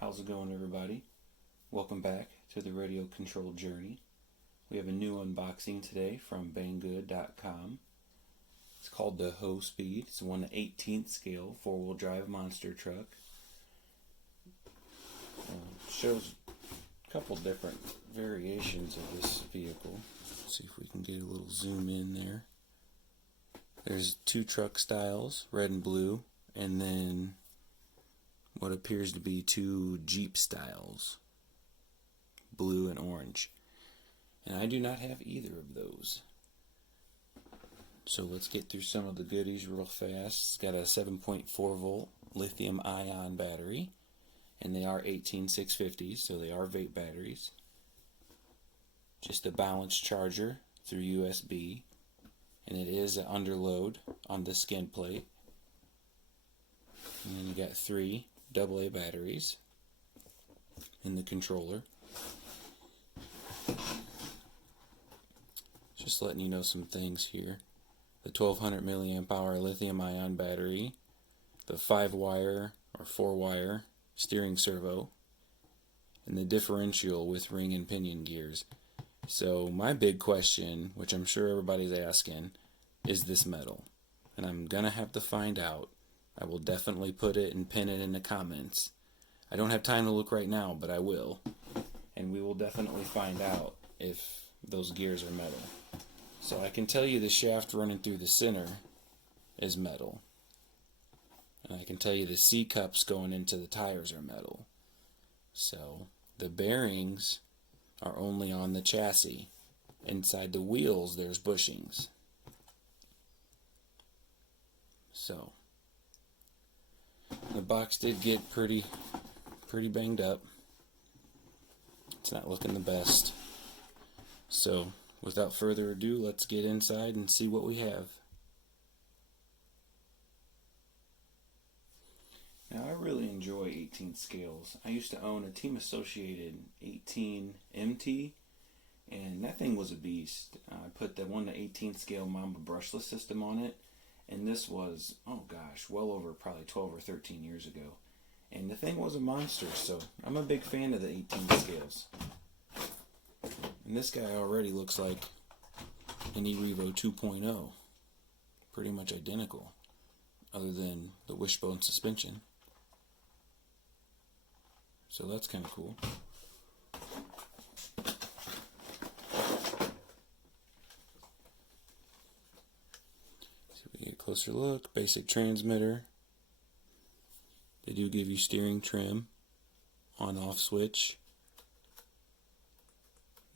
How's it going, everybody? Welcome back to the radio control journey. We have a new unboxing today from banggood.com. It's called the Ho Speed. It's a 1/18th scale 4-wheel drive monster truck. Shows a couple different variations of this vehicle. Let's see if we can get a little zoom in there. There's two truck styles, red and blue, and then what appears to be two Jeep styles, blue and orange. And I do not have either of those. So let's get through some of the goodies real fast. It's got a 7.4 volt lithium ion battery, and they are 18650s, so they are vape batteries. Just a balanced charger through USB, and it is an underload on the skin plate. And then you got three AA batteries in the controller. Just letting you know some things here. The 1200 milliamp hour lithium ion battery, the 5-wire or 4-wire steering servo, and the differential with ring and pinion gears. So my big question, which I'm sure everybody's asking, is this metal? And I'm gonna have to find out. I will definitely put it and pin it in the comments. I don't have time to look right now, but I will. And we will definitely find out if those gears are metal. So I can tell you the shaft running through the center is metal. And I can tell you the C-cups going into the tires are metal. So the bearings are only on the chassis. Inside the wheels there's bushings. So the box did get pretty banged up. It's not looking the best. So without further ado, let's get inside and see what we have. Now, I really enjoy 18 scales. I used to own a Team Associated 18 MT, and that thing was a beast. I put the 1/18 scale Mamba brushless system on it, and this was, oh gosh, well over probably 12 or 13 years ago. And the thing was a monster, so I'm a big fan of the 18 scales. And this guy already looks like an E-Revo 2.0. Pretty much identical, other than the wishbone suspension. So that's kind of cool. So we get a closer look. Basic transmitter. They do give you steering trim, on-off switch.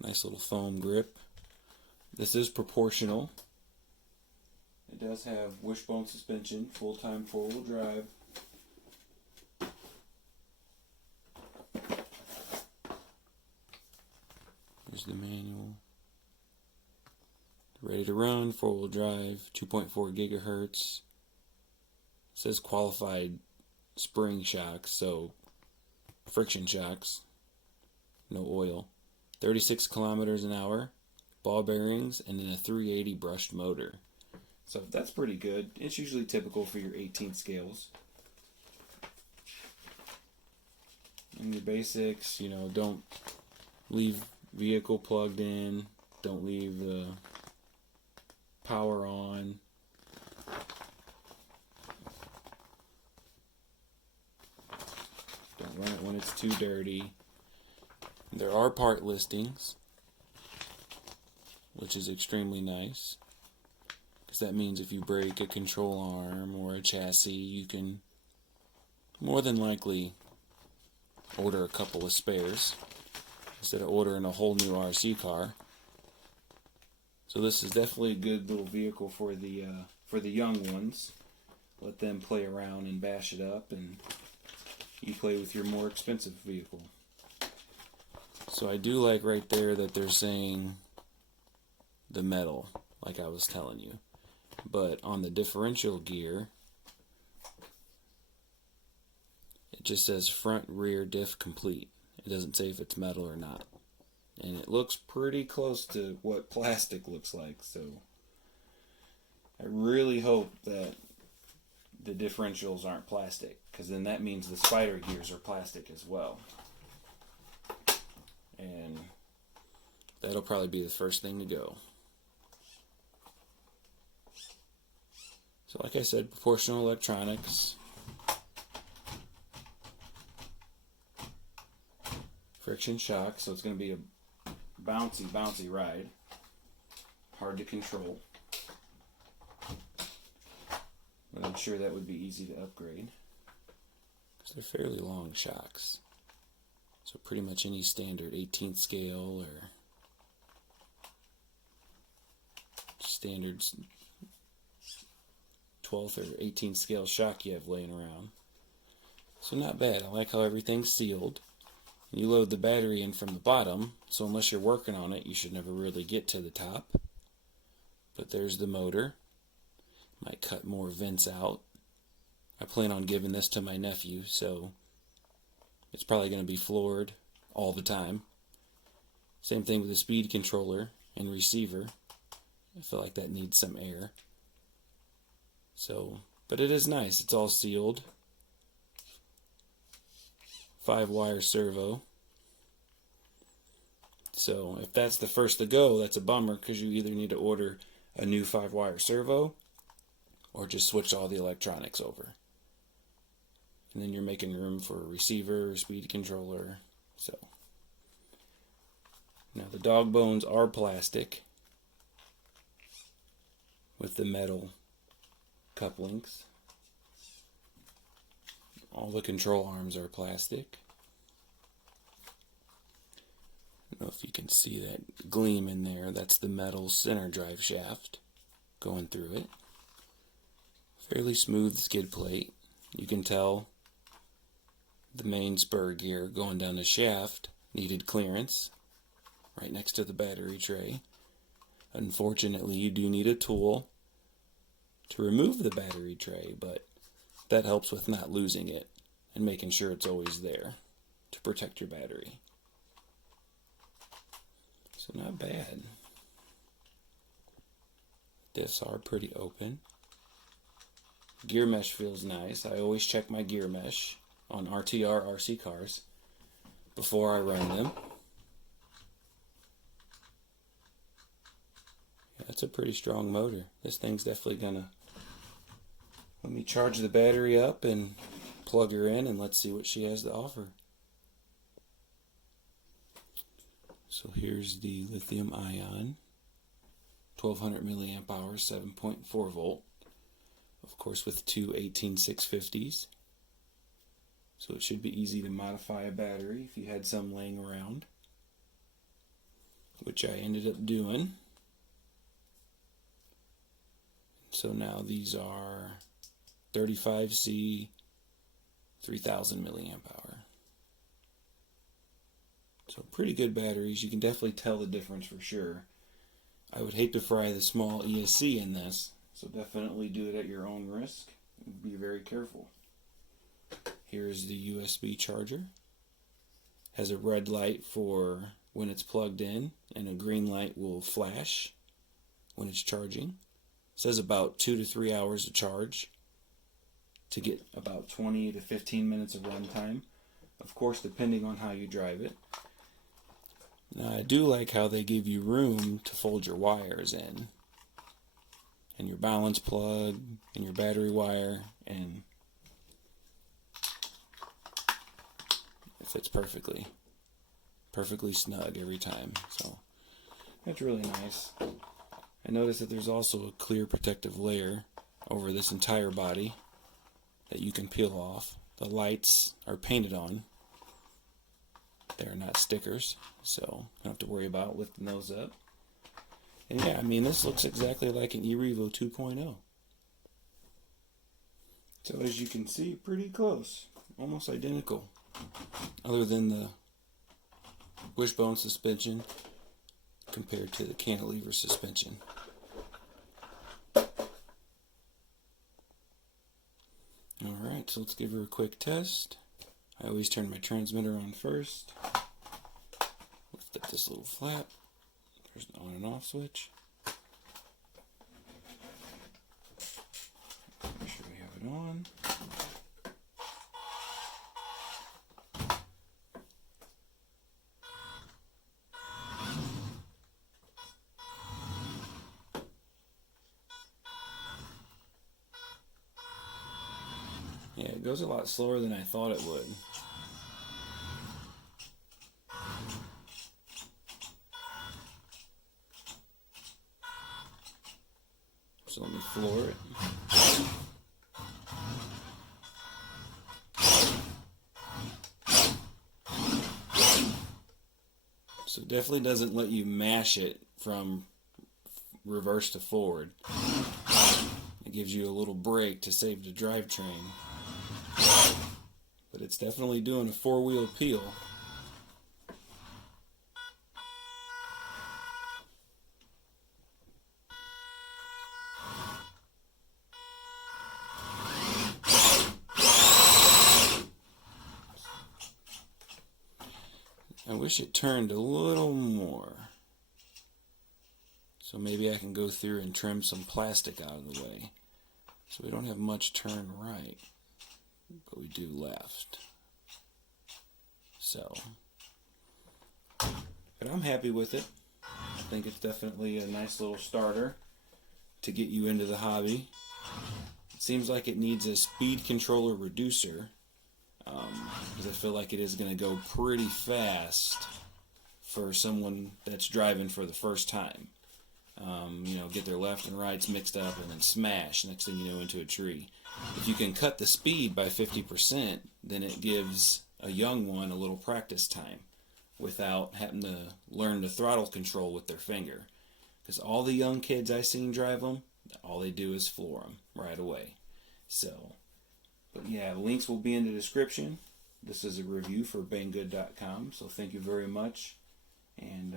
Nice little foam grip. This is proportional. It does have wishbone suspension, full-time 4-wheel drive. Here's the manual. Ready to run, 4-wheel drive, 2.4 gigahertz. It says qualified spring shocks, so friction shocks, no oil. 36 kilometers an hour, ball bearings, and then a 380 brushed motor. So that's pretty good. It's usually typical for your 18 scales. And your basics, don't leave vehicle plugged in, don't leave the power on. Don't run it when it's too dirty. There are part listings, which is extremely nice, because that means if you break a control arm or a chassis, you can more than likely order a couple of spares instead of ordering a whole new RC car. So this is definitely a good little vehicle for the young ones. Let them play around and bash it up, and you play with your more expensive vehicle. So I do like right there that they're saying the metal, like I was telling you. But on the differential gear, it just says front rear diff complete. It doesn't say if it's metal or not. And it looks pretty close to what plastic looks like. So I really hope that the differentials aren't plastic, because then that means the spider gears are plastic as well. And that'll probably be the first thing to go. So like I said, proportional electronics. Friction shock, so it's going to be a bouncy ride. Hard to control. But I'm sure that would be easy to upgrade, because they're fairly long shocks. So pretty much any standard 18th scale or standard 12th or 18th scale shock you have laying around. So not bad. I like how everything's sealed. You load the battery in from the bottom, so unless you're working on it, you should never really get to the top. But there's the motor. Might cut more vents out. I plan on giving this to my nephew, so it's probably going to be floored all the time. Same thing with the speed controller and receiver. I feel like that needs some air. So, but it is nice. It's all sealed. 5-wire servo. So if that's the first to go, that's a bummer, because you either need to order a new 5-wire servo or just switch all the electronics over. And then you're making room for a receiver, speed controller. So now the dog bones are plastic with the metal couplings. All the control arms are plastic. I don't know if you can see that gleam in there. That's the metal center drive shaft going through it. Fairly smooth skid plate. You can tell the main spur gear going down the shaft needed clearance right next to the battery tray. Unfortunately, you do need a tool to remove the battery tray, but that helps with not losing it and making sure it's always there to protect your battery. So not bad. Diffs are pretty open. Gear mesh feels nice. I always check my gear mesh on RTR RC cars before I run them. Yeah, that's a pretty strong motor. This thing's definitely gonna... Let me charge the battery up and plug her in, and let's see what she has to offer. So here's the lithium ion, 1200 milliamp hours, 7.4 volt. Of course with two 18650s. So it should be easy to modify a battery if you had some laying around, which I ended up doing. So now these are 35C, 3000 milliamp hour. So pretty good batteries. You can definitely tell the difference for sure. I would hate to fry the small ESC in this, so definitely do it at your own risk. Be very careful. Here's the USB charger. Has a red light for when it's plugged in, and a green light will flash when it's charging. It says about 2 to 3 hours of charge to get about 20 to 15 minutes of runtime. Of course, depending on how you drive it. Now, I do like how they give you room to fold your wires in, and your balance plug, and your battery wire, and it fits perfectly snug every time. So that's really nice. I noticed that there's also a clear protective layer over this entire body that you can peel off. The lights are painted on. They're not stickers, so you don't have to worry about lifting those up. And yeah, I mean, this looks exactly like an eRevo 2.0. So as you can see, pretty close. Almost identical. Other than the wishbone suspension compared to the cantilever suspension. Alright, so let's give her a quick test. I always turn my transmitter on first. Lift up this little flap. There's an on and off switch. Make sure we have it on. Yeah, it goes a lot slower than I thought it would. So let me floor it. So it definitely doesn't let you mash it from reverse to forward. It gives you a little break to save the drivetrain. But it's definitely doing a four-wheel peel. I wish it turned a little more. So maybe I can go through and trim some plastic out of the way. So we don't have much turn right, but we do left. So, but I'm happy with it. I think it's definitely a nice little starter to get you into the hobby. It seems like it needs a speed controller reducer, because I feel like it is going to go pretty fast for someone that's driving for the first time. Get their left and rights mixed up and then smash, next thing you know, into a tree. If you can cut the speed by 50%, then it gives a young one a little practice time without having to learn the throttle control with their finger. Because all the young kids I seen drive them, all they do is floor them right away. So, but yeah, the links will be in the description. This is a review for banggood.com, so thank you very much, and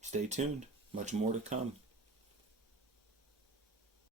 stay tuned. Much more to come.